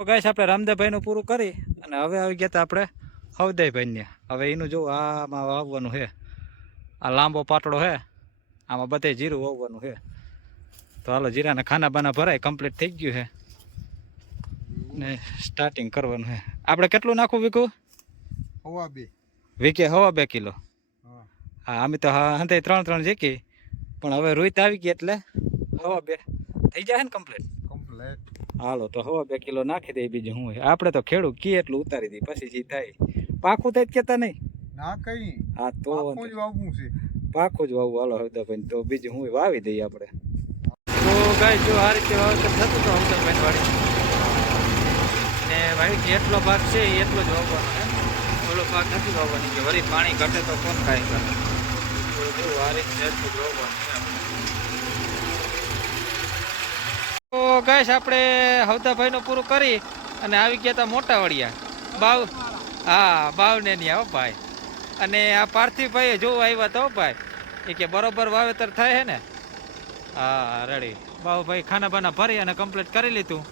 તો ગાઈસ આપણે રામદેવભાઈનું પૂરું કરી અને હવે આવી ગયા હતા આપણે હવદેવભાઈને. હવે એનું જો આમાં વાવવાનું છે, આ લાંબો પાટડો છે, આમાં બધે જીરું વાવવાનું છે. તો હાલો જીરાના ખાના બાના ભરાય, કમ્પ્લીટ થઈ ગયું છે ને સ્ટાર્ટિંગ કરવાનું છે. આપણે કેટલું નાખવું વીકું? VK 2.5 kilo. હા અમે તો હંતે 3 જીકી, પણ હવે રૂઈત આવી ગઈ એટલે 2.5 થઈ જાય ને કમ્પ્લીટ. હાલો તો 2.5 કિલો નાખી દે. બીજું શું હોય, આપણે તો ખેડૂત કી એટલું ઉતારી દઈએ, પછી જે થાય પાકું થાય કેતા નહીં ના કઈ. હા તો વાવવું છે, પાકું જ વાવવું. હાલો હવદાભાઈ તો બીજું હું વાવી દઈએ આપણે. તો ગાય જો આ રીતે વાવેતર થતું તો હવદાભાઈ વાડી ને વાડી એટલો ભાગ છે એટલો જ વાવવાનો છે. ઓલો ભાગ નથી વાવવાની કે વળી પાણી ઘટે તો કોણ કાંઈ કરે. તો જો આ રીતે એટલું જ વાવવાનું છે. તો ગાઈસ આપણે હવદાભાઈનું પૂરું કરી અને આવી ગયા હતા મોટા વડિયા બાવ. હા બાવને નહીં આવો ભાઈ. અને આ પાર્થિવભાઈ જોવા આવ્યા હતા ભાઈ, એ કે બરોબર વાવેતર થાય છે ને. હા રેડી. બાવભાઈ ખાના બાના ભરી અને કમ્પ્લીટ કરી લીધું.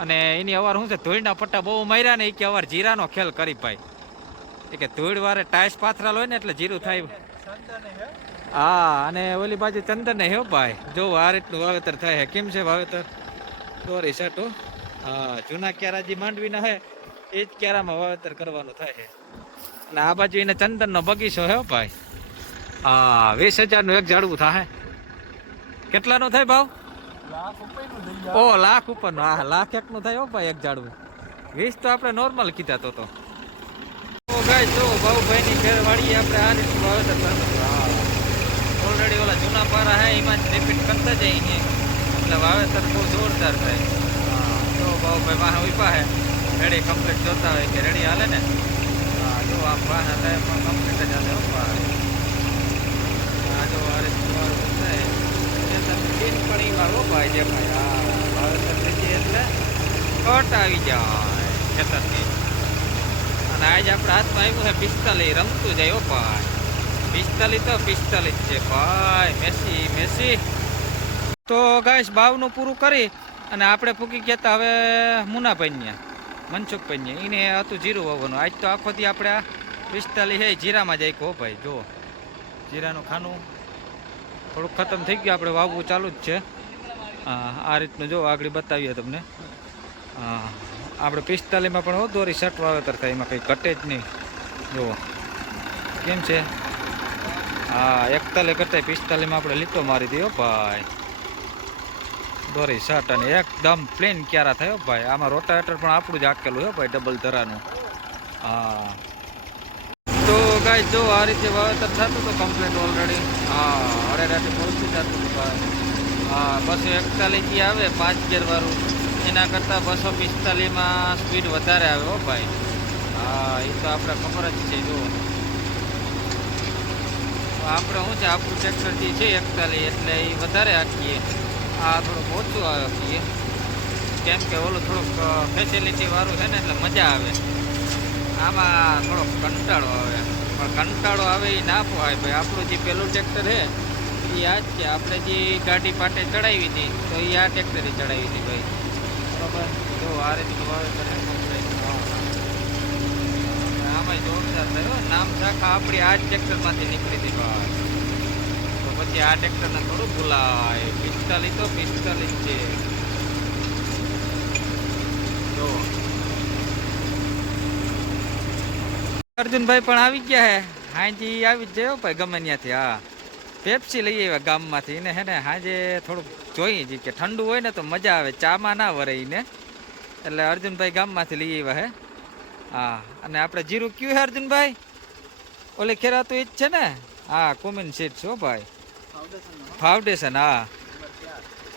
અને એની અવાર શું છે, ધૂળના પટ્ટા બહુ માર્યા ને, એ કે અવાર જીરાનો ખેલ કરી ભાઈ. એ કે ધૂળ વારે ટાઈસ પાથરાલ હોય ને એટલે જીરું થાય. હા અને ઓલી બાજુ ચંદન ને હે ભાઈ. જો આ રીતનું વાવેતર થાય છે. કેમ છે વાવેતર? દોરી સાટો. હા જૂના ક્યારાજી માંડવીના હે એ જ ક્યારામાં વાવેતર કરવાનું થાય છે. અને આ બાજુ એને ચંદનનો બગીચો હે ભાઈ. હા 20,000 નું એક ઝાડવું થાય. કેટલાનું થાય ભાવ? ઓ લાખ ઉપરનું. હા લાખ એકનું થાય હો ભાઈ એક ઝાડવું. 20 તો આપણે નોર્મલ કીધા તો. ગાય જો બાબુભાઈની ખેરવાડી આપણે આ રીતનું વાવેતર કરવાનું. ઓલરેડી ઓલા જૂના પારા હે એમાં જ રિપીટ કરતા જઈએ ને એટલે વાવેતર બહુ જોરદાર થાય. હા જો બાબુભાઈ વાહ ઉભા હે રેડી કમ્પ્લીટ જોતા હોય કે રેડી હાલે ને. હા જો આમ વાહ હાલે પણ કમ્પ્લીટ જ હાલે ઉભા. હા જો આ રીતનું વાવેતર થાય તીન પણ એમાં રોપાય છે ભાઈ. હા વાવેતર થઈ જાય એટલે કટ આવી જાય ખેતરની. અને આજ આપણા હાથમાં આવ્યું છે 45 રમતું જાય ભાઈ. 45 તો 45 છે ભાઈ. મેસી. તો ગાઈસ બાવનું પૂરું કરી અને આપણે પૂકી ગયા હતા હવે મુનાભાઈ મનસુખભાઈ એને હતું જીરું વાવવાનું. આજ તો આખો દી આપણે 45 છે જીરામાં જ આખો ભાઈ. જો જીરાનું ખાનું થોડુંક ખતમ થઈ ગયું, આપણે વાવવું ચાલુ જ છે. હા આ રીતનું જો આગળ બતાવીએ તમને. હા આપણે 45માં પણ દોરી શર્ટ વાવેતર થાય, એમાં કંઈ ઘટે જ નહીં. જુઓ કેમ છે. હા 41 ઘટે 45માં આપણે લીટો મારી દઈએ ભાઈ. દોરી શર્ટ અને એકદમ પ્લેન ક્યારા થયો ભાઈ. આમાં રોટાવેટર પણ આપણું જ આકેલું હે ભાઈ, ડબલ ધરાનું. હા તો ગાય જો આ રીતે વાવેતર થતું તો કમ્પ્લીટ ઓલરેડી. હા અરેરાટી પહોંચી જતું હતું ભાઈ. હા 241 આવે 5 ગેર વાળું, એના કરતાં 245માં સ્પીડ વધારે આવે હો ભાઈ. હા એ તો આપણે ખબર જ છે. જો આપણે શું છે, આપણું ટ્રેક્ટર જે છે 41 એટલે એ વધારે હાંકીએ. આ થોડુંક ઓછું હાંકીએ કેમ કે ઓલું થોડુંક ફેસિલિટી વાળું છે ને એટલે મજા આવે. આમાં થોડોક કંટાળો આવે, પણ કંટાળો આવે એ ના પોહાય ભાઈ. આપણું જે પેલું ટ્રેક્ટર છે એ આ જ છે. આપણે જે ગાડી પાટે ચડાવી હતી તો એ આ ટ્રેક્ટરે ચડાવી હતી ભાઈ. બરાબર. જો આ રીતનું વાવેતર આમાં જોરદાર થયો. નામ શાખા આપણી આ જ ટ્રેક્ટરમાંથી નીકળી હતી ભાઈ. તો પછી આ ટ્રેક્ટરને થોડું ભૂલાય. 45 તો 45 છે. જો અર્જુનભાઈ પણ આવી ગયા હે. હાજી આવી જ જાય ભાઈ ગમે ત્યાંથી. હા પેપ્સી લઈ આવ્યા ગામમાંથી. એને હે ને હાજે થોડુંક જોઈએ છે કે ઠંડુ હોય ને તો મજા આવે, ચામાં ના વરે એને. એટલે અર્જુનભાઈ ગામમાંથી લઈ આવ્યા હે. હા અને આપણે જીરું કયું હે અર્જુનભાઈ? ઓલી ખેરાતું ઈ જ છે ને? હા કોમિન સીડ છો ભાઈ, ફાઉન્ડેશન. હા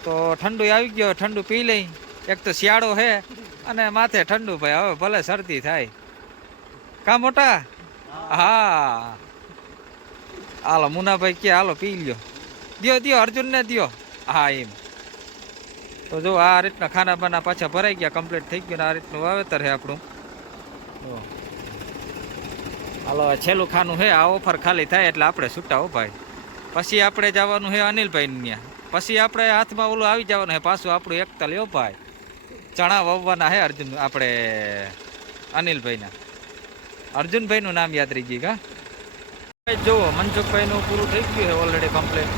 તો ઠંડુ આવી ગયો, ઠંડુ પી લઈ. એક તો શિયાળો હે અને માથે ઠંડુ ભાઈ. હવે ભલે શરદી થાય કા મોટા. હા હાલો મુનાભાઈ કે હાલો પી લ્યો. દિયો અર્જુનને દિયો. હા એમ. તો જો આ રીતના ખાના બાના પાછા ભરાઈ ગયા, કમ્પ્લીટ થઈ ગયું. આ રીતનું વાવેતર છે આપણું. હાલો છેલ્લું ખાનું છે. આ ઓફર ખાલી થાય એટલે આપણે છૂટા હો ભાઈ. પછી આપણે જવાનું છે અનિલભાઈ ત્યાં. પછી આપણે હાથમાં ઓલું આવી જવાનું છે પાછું આપણું 41 હો ભાઈ. ચણા વાવવાના હે અર્જુન આપણે અનિલભાઈના. અર્જુનભાઈનું નામ યાદ રહી ગયું કા. જુઓ મનસુખભાઈનું પૂરું થઈ ગયું છે ઓલરેડી કમ્પ્લીટ.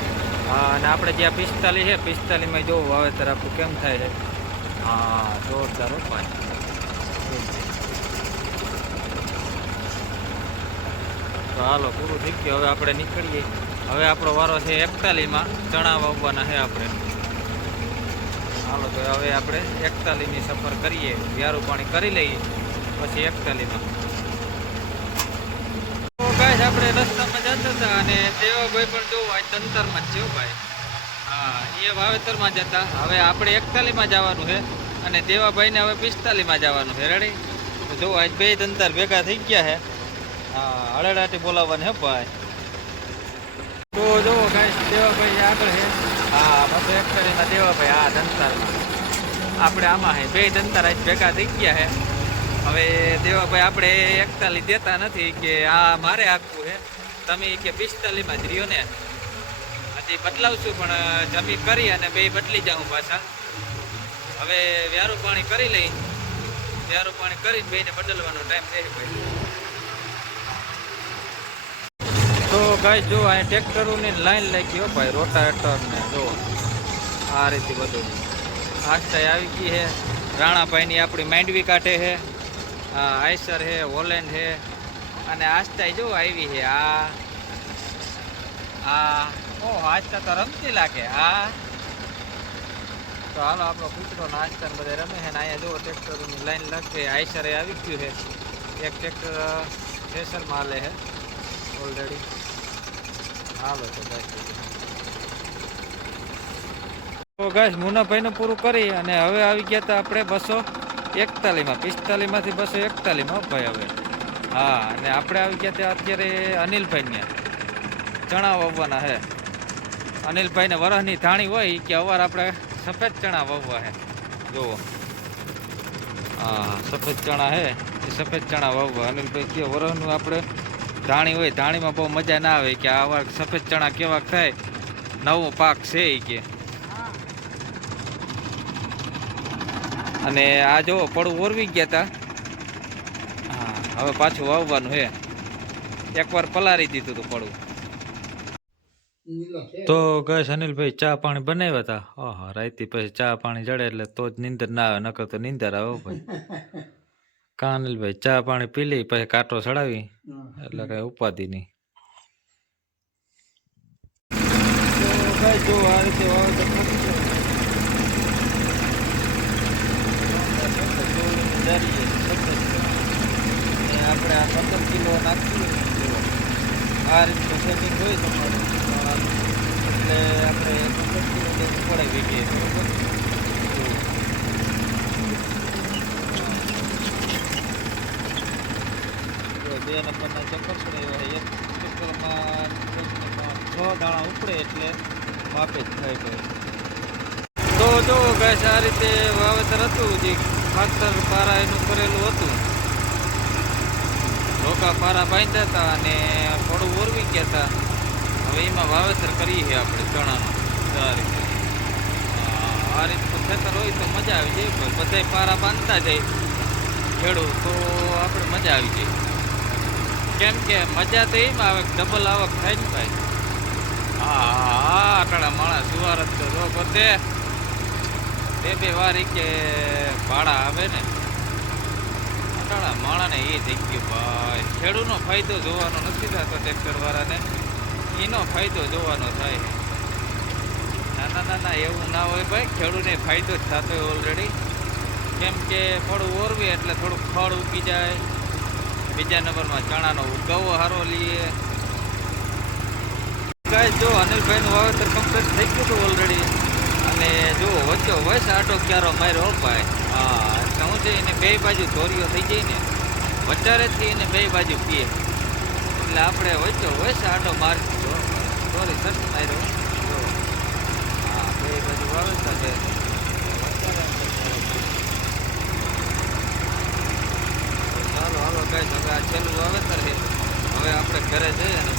હા, અને આપણે જ્યાં 45 છે 45માં જોવો વાવેતર આપણું કેમ થાય છે. હા, જોરદાર ઉપાય. તો હાલો પૂરું થઈ ગયું. હવે આપણે નીકળીએ. હવે આપણો વારો છે 41માં ચણા વાવવાના છે આપણે. હાલો તો હવે આપણે 41ની સફર કરીએ. વ્યારું પાણી કરી લઈએ પછી 41માં. તો ગાઈસ આપણે રસ્તામાં જતા હતા અને દેવાભાઈ પણ જોવો આ તંતરમાં જ છે ભાઈ. હા, એ વાવેતરમાં જતા. હવે આપણે 41માં જવાનું છે અને દેવાભાઈને હવે 45માં જવાનું છે. રેડી? તો જો આજ બે તંતર ભેગા થઈ ગયા છે. હા, હળેડાટી બોલાવવાનું હે ભાઈ. તો જોવો ગાઈસ દેવાભાઈ આગળ છે. હા, બસો 41માં દેવાભાઈ આ તંતરમાં. આપણે આમાં છે બે તંતર આજ ભેગા થઈ ગયા છે. હવે દેવાભાઈ આપણે 41 દેતા નથી કે આ મારે આપવું છે, તમે કે 45માં જ રહ્યો ને. હજી બદલાવશું પણ જમી કરી અને બે બદલી જાઉં પાછા. હવે વ્યારું પાણી કરી લઈ. વ્યારું પાણી કરીને બેને બદલવાનો ટાઈમ રહે ભાઈ. તો ગાઈસ જો અહીં ટ્રેક્ટરોની લાઈન લાગી હો ભાઈ. રોટાવેટર ને જો આ રીતે બધું આસ્તા આવી ગઈ છે. રાણાભાઈની આપણી માંડવી કાઢે છે. આઈસર છે, હોલેન્ડ છે અને આસ્તા જો આવી છે. આસ્તા તો રમતી લાગે. તો હાલો આપણો કૂતરો આસ્તા બધા રમે છે ને અહીંયા જો ટ્રેક્ટરોની લાઈન લાગે. આઈસરે આવી ગયું છે. એક ટ્રેક્ટર સ્પેશલમાં હાલે છે ઓલરેડી. હાલો તો ગાઈસ મુનાભાઈનું પૂરું કરી અને હવે આવી ગયા હતા આપણે 241માં. 45માંથી 241માં ભાઈ હવે. હા, અને આપણે આવી ગયા હતા અત્યારે અનિલભાઈને ચણા વાવવાના છે. અનિલભાઈને વરસની ધાણી હોય કે અવાર આપણે સફેદ ચણા વાવવા છે. જુઓ હા, સફેદ ચણા છે એ સફેદ ચણા વાવવા. અનિલભાઈ કે વરસનું આપણે ધાણી હોય, ધાણીમાં બહુ મજા ના આવે કે આવા સફેદ ચણા કેવા થાય, નવો પાક છે એ કે. અને આ જો પડું ઓરવી ગયા હતા. હા, હવે પાછું વાવવાનું છે. એકવાર પલારી દીધું હતું પડું. તો ગાઈસ અનિલભાઈ ચા પાણી બનાવ્યા હતા. હા, રાઈતી પછી ચા પાણી જડે એટલે તો જ નીંદર ના આવે, નકર તો નીંદર આવે ભાઈ. કા અનિલભાઈ ચા પાણી પી લઈ પછી કાંટો ચડાવી એટલે કઈ ઉપાધિ નહીં. જો આ રીતે વાવેતર આપણે આ 17 કિલો નાખીએ આ રીતનું સેટિંગ હોય તમારું એટલે આપણે 17 કિલો જેવું પડે વીઘે. બરોબર? 2 નંબરના ચક્કર પડે એવા. એક ચક્કરમાં 6 દાણા ઉપડે એટલે માપે જ થાય ભાઈ. તો જો ગાઈસ આ રીતે વાવેતર હતું. જે ખાતર પારા એનું કરેલું હતું. રોકા પારા બાંધ્યા હતા અને થોડું ઓરવી ગયા હતા. હવે એમાં વાવેતર કરીએ છીએ આપણે ચણાનું. આ રીતે આ રીતનું ખેતર હોય તો મજા આવી જાય ભાઈ. બધાય પારા બાંધતા જાય ખેડૂત તો આપણે મજા આવી જાય. કેમ કે મજા તો એમ આવે ડબલ આવક થાય ને ભાઈ. આટલા માણસ સુવારત તો જો બધે 2 વાર કે ભાડા આવે ને. આટલા માણાને એ થઈ ગયું ભાઈ. ખેડૂતનો ફાયદો જોવાનો નથી થતો ટ્રેક્ટર વાળાને, એનો ફાયદો જોવાનો થાય. ના એવું ના હોય ભાઈ. ખેડૂતને ફાયદો જ થતો હોય ઓલરેડી. કેમ કે થોડું ઓરવે એટલે થોડુંક ફળ ઉગી જાય. બીજા નંબરમાં ચણાનો ઉગાવો સારો લઈએ. ગાઈસ જો અનિલભાઈનું વાવેતર કમ્પ્લીટ થઈ ગયું હતું ઓલરેડી. અને જો વચ્ચે વસ આટો ક્યારો માર્યો ભાઈ. હા, એટલે હું છે એને 2 બાજુ ધોરીઓ થઈ જાય ને વચારેથી એને 2 બાજુ પીએ એટલે આપણે વચ્ચે વસ આટો મારી દીધો. ધોરી સરસ માર્યો. હા, 2 બાજુ વાવેતર છે. ચાલો હાલો ગાઈસ હવે આ છેલ્લું વાવેતર છે. હવે આપણે ઘરે જઈએ અને